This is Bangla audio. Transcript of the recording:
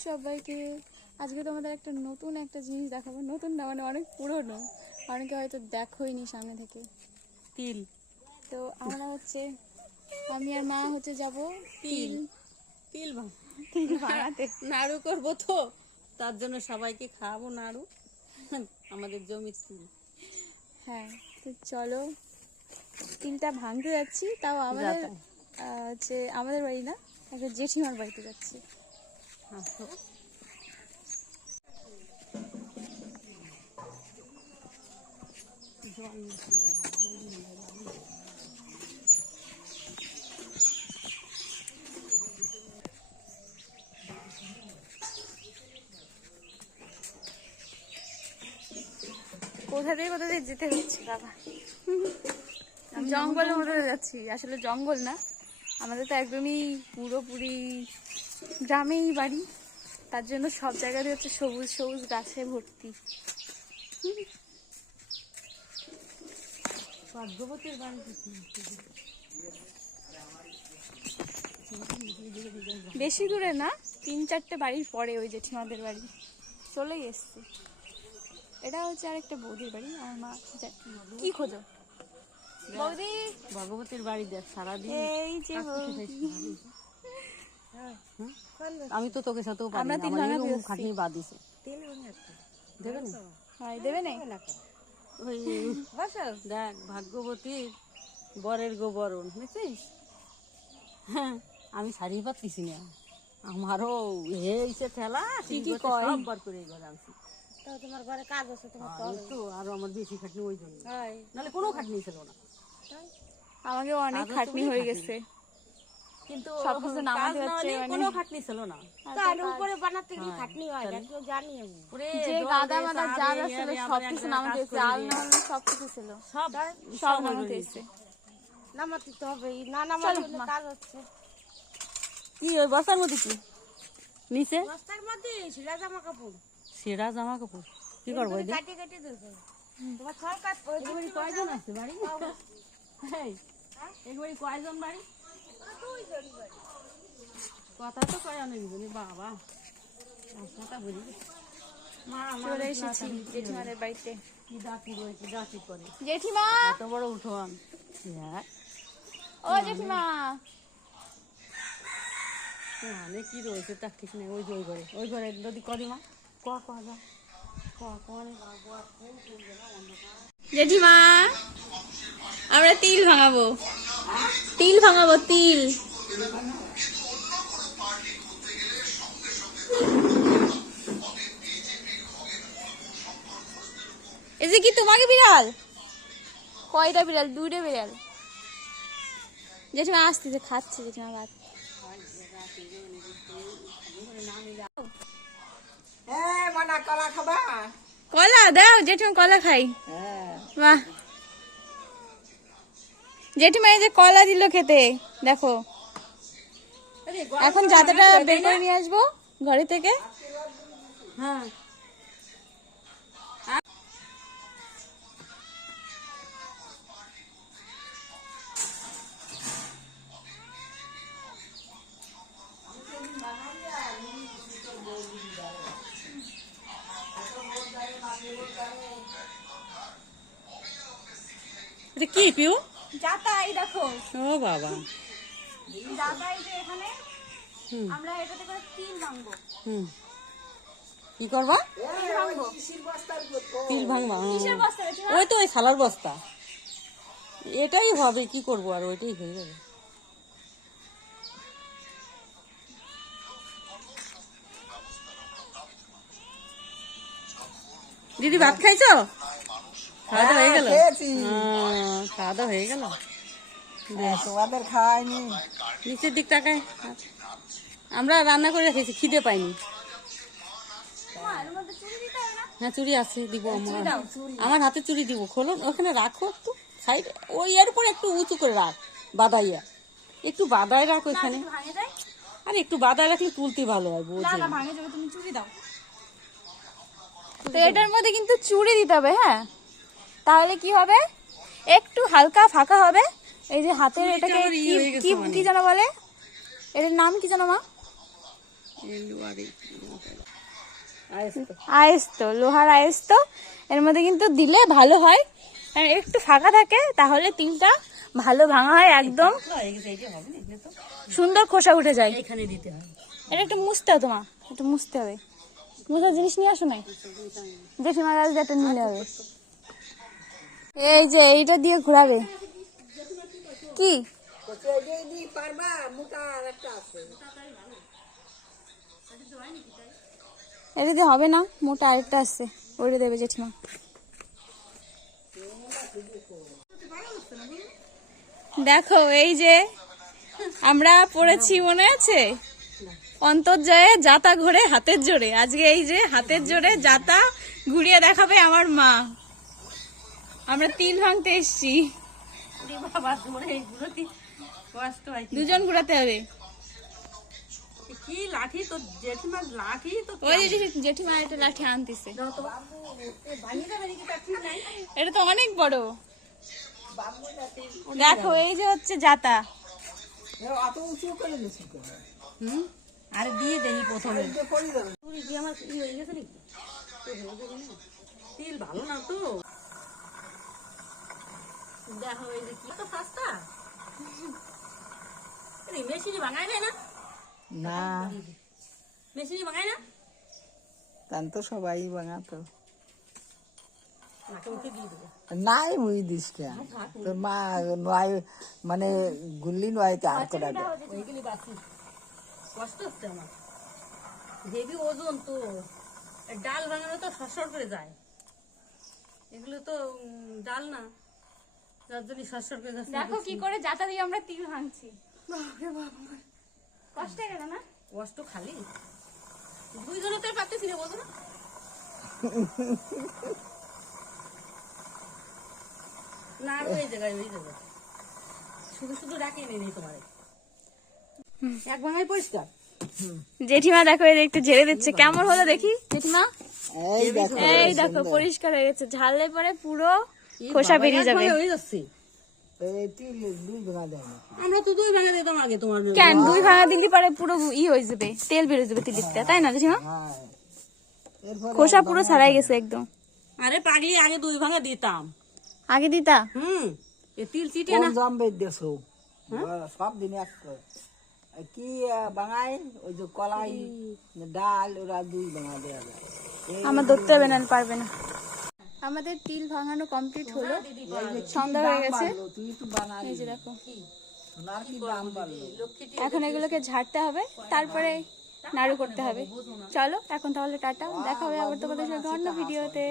সবাইকে। আজকে তোমাদের একটা নতুন একটা জিনিস দেখাবো। নতুন না মানে অনেক পুরনো। অনেকে হয়তো দেখোইনি সামনে থেকে। তিল। তো আমরা হচ্ছে আমি আর মা হচ্ছে যাব তিল। তিল তিল বানাতে। নাড়ু করব তো। তার জন্য সবাইকে খাওয়াবো নাড়ু। আমাদের জমির তিল। হ্যাঁ তো চলো। তিলটা ভাঙতে যাচ্ছি তাও আমাদের হচ্ছে আমাদের বাড়ি না একটা জেঠিমার বাড়িতে যাচ্ছি আসো। জল মিশিয়ে দেবো। কোথা থেকে কোথা দিয়ে যেতে হচ্ছে, বাবা? জঙ্গলের মধ্যে দিয়ে যাচ্ছি। আসলে জঙ্গল না। আমাদের তো একদমই পুরোপুরি গ্রামেই বাড়ি। তার জন্য সব জায়গাতে হচ্ছে সবুজ সবুজ গাছে ভর্তি। ভাগ্যবতীর বাড়ি বেশি দূরে না তিন চারটে বাড়ির পরে ওই জেঠিমাদের বাড়ি। চলেই এসছে। এটা হচ্ছে আরেকটা বৌদির বাড়ি আমার মা কি খোঁজো? বৌদি! ভগবতীর বাড়ি দেখ সারাদিন এই যে আমি তো তোকে সাথেও পারি আমরা না, তিন আমার। খাটনি বাদিছে দেবে না? হয় দেবে না? ওই দেখ ভাগ্যবতীর বরের গোবরণ বুঝছিস হ্যাঁ আমি শাড়ি পাচ্ছি না। আমারও হয়েছে ঠেলা টিটি কয়? সব করে আনছি। তোমার ঘরে কাজ আছে তোমার আর তো আরও আমার বেশি খাটনি ওই জন্য। নাহলে কোনো খাটনি ছিল না। আমাকে অনেক খাটনি হয়ে গেছে। কিন্তু সবকিছু নামাতে হচ্ছে মানে- কোনো খাটনি ছিল না। তার উপরে বানাতে গেলে খাটনি হয়? এটা কেউ জানি আমি। যে গাদা মাদা যা যা ছিল ইয়ারে সব আবার নামাতে কাজ আল দিয়ে। নামানো সব ছিল। সব সব নামাতে নামাতে তো হবে না কাজ হচ্ছে। কি ওই বস্তার মধ্যে কি? নিচে? বস্তার মধ্যে ছিলা জামা কাপড়। সেরা জামা কাপড়। কি করব? কাটে কাটে তোমার সরকার কয়জন আছে বাড়ি? এই, কয়জন বাড়ি? কথা তো কয় বাবা কথা বুঝি মা চলে এসেছি জেঠিমাদের বাড়িতে কি ডাকি রয়েছে ডাকি করে জেঠিমা এত বড় উঠোন হ্যাঁ ও জেঠিমা মানে কি রয়েছে তার ঠিক নেই ওই যে ওই ঘরে ওই ঘরে যদি কদিমা ক ক যা ক কনে জেঠিমা আমরা তিল ভাঙাবো। তিল ভাঙাবো তিল। এই যে কি তোমাকে বিড়াল? কয়টা বিড়াল? দুইটা বিড়াল। জেঠিমা আসতেছে খাচ্ছে জেঠিমা ভাত কলা দাও জেঠিমা কলা খাই। বাহ। জেঠিমা এই যে কলা দিল খেতে দেখো। এখন যাতাটা বের করে নিয়ে আসব ঘরে থেকে। হ্যাঁ। এটা কি পিউ? যাতাই দেখো। ও বাবা। যাতাই যে এখানে হুম। আমরা এটাতে করে তিল ভাঙবো। হুম। কি করবা? তিল ভাঙবো? ওই তো ওই খালার বস্তা। এটাই হবে কি করব আর ওইটাই হয়ে যাবে। দিদি ভাত খাইছো? খাওয়া দাওয়া হয়ে গেল? হ্যাঁ, খাওয়া দাওয়া হয়ে গেল? তোমাদের খাওয়াইনি নিচের দিক তাকায়। আমরা রান্না করে রেখেছি খিদে পাইনি। হ্যাঁ চুড়ি আছে দিব আমার। আমার হাতে চুড়ি দিব খোলো। ওখানে রাখো একটু সাইড। ওই এর উপরে একটু উঁচু করে রাখ বাদাইয়া। একটু বাদায় রাখো এখানে আরে একটু বাদায় রাখলে তুলতে ভালো হয় না বোঝে না ভাঙে যাবে তুমি চুড়ি দাও। তো এটার মধ্যে কিন্তু চুড়ি দিতে হবে হ্যাঁ? তাহলে কি হবে? একটু হালকা ফাঁকা হবে। এই যে হাতের এটাকে আবার ই কি কি। যেন বলে? এটার নাম কি যেন মা? আয়েস্ত। লোহার আয়েস্ত। এর মধ্যে কিন্তু দিলে ভালো হয়। একটু ফাঁকা থাকে তাহলে তিলটা ভালো ভাঙা হয় একদম। সুন্দর খোসা উঠে যায়। এখানে দিতে হয়। এটা একটু মুছতে হবে তোমার একটু মুছতে হবে। মুছার জিনিস নিয়ে আসো নাই জেঠিমার কাছে যেটা নিলে হবে। এই যে, এইটা দিয়ে ঘোরাবে। কি? আছে এটা দিয়ে হবে না, মোটা আরেকটা আসছে ওইটা দেবে জেঠিমা। দেখো, এই যে আমরা পড়েছি, মনে আছে? অন্তর্জয়ে জাতা ঘুরে হাতের জোরে। আজকে এই যে হাতের জোরে জাতা ঘুরিয়ে দেখাবে আমার মা। আমরা তিল ভাঙতে এসছি। বাবা ধরে এইগুলো কি কষ্ট হয় দুজন ঘুরাতে হবে। কি লাঠি তো জেঠিমার লাঠি তো ওই জেঠিমা একটা লাঠি আনতেছে। এটা তো অনেক বড়। দেখো এই যে হচ্ছে জাতা অত উঁচু করে দিচ্ছি তো হুম? আরে দিয়ে দেই প্রথমে। কি হয়ে গেছে নাকি। তেল ভালো না তো। দেখো এই যে কি তো সস্তা আরে মেশিনে বাঙায় না? না। মেশিনে বাঙায় না? তান তো সবাই বাঙাতো নাকে মুখে দিয়ে দেবে। নাই মুই দিস কে। তোর মা নয় মানে গুল্লি নয় করে ওইগুলি বাসি। কষ্ট হচ্ছে আমার। হেভি ওজন তো। ডাল ভাঙানো তো সরসর করে যায়। এগুলো তো ডাল না যার জন্য সরসর করে যাচ্ছে দেখো কি করে জাতা দিয়ে আমরা তিল ভাঙছি। কষ্ট গেল না? কষ্ট খালি। দুইজনে তো পারতেছি না বলতো না। না ওই জায়গায় ওই জায়গায়। শুধু শুধু ডাকিয়ে নেই তোমার। এক ভাঙায় পরিষ্কার। জেঠিমা দেখো এই একটু ঝেড়ে দিচ্ছে। কেমন হলো দেখি? জেঠিমা? এই দেখো এই দেখো পরিষ্কার হয়ে গেছে। ঝাললে পরে পুরো খোসা বেরিয়ে যাবে। হয়ে দেয় আমরা তো দুই ভাঙা দিতাম আগে তোমার কেন? দুই ভাঙা দিলি পরে পুরো ই হয়ে যাবে তেল বেরোয় যাবে তিলিতে তাই না জেঠিমা হ্যাঁ। খোসা পুরো ছাড়াই গেছে একদম। আরে পাগলি আগে দুই ভাঙা দিতাম। আগে দিতা? হুম এ তিল চিটে কোন না। জম্বে দেশো সব দিন এক কি ওই যে কলাই ডাল ওরা দুই যায়। আমার ধরতে হবে না পারবে না। আমাদের তিল ভাঙানো কমপ্লিট হলো। সন্ধ্যা হয়ে গেছে। দেখো। এখন এগুলোকে ঝাড়তে হবে তারপরে নাড়ু করতে হবে। চলো এখন তাহলে টাটা। দেখা হবে আবার তোমাদের সঙ্গে অন্য ভিডিওতে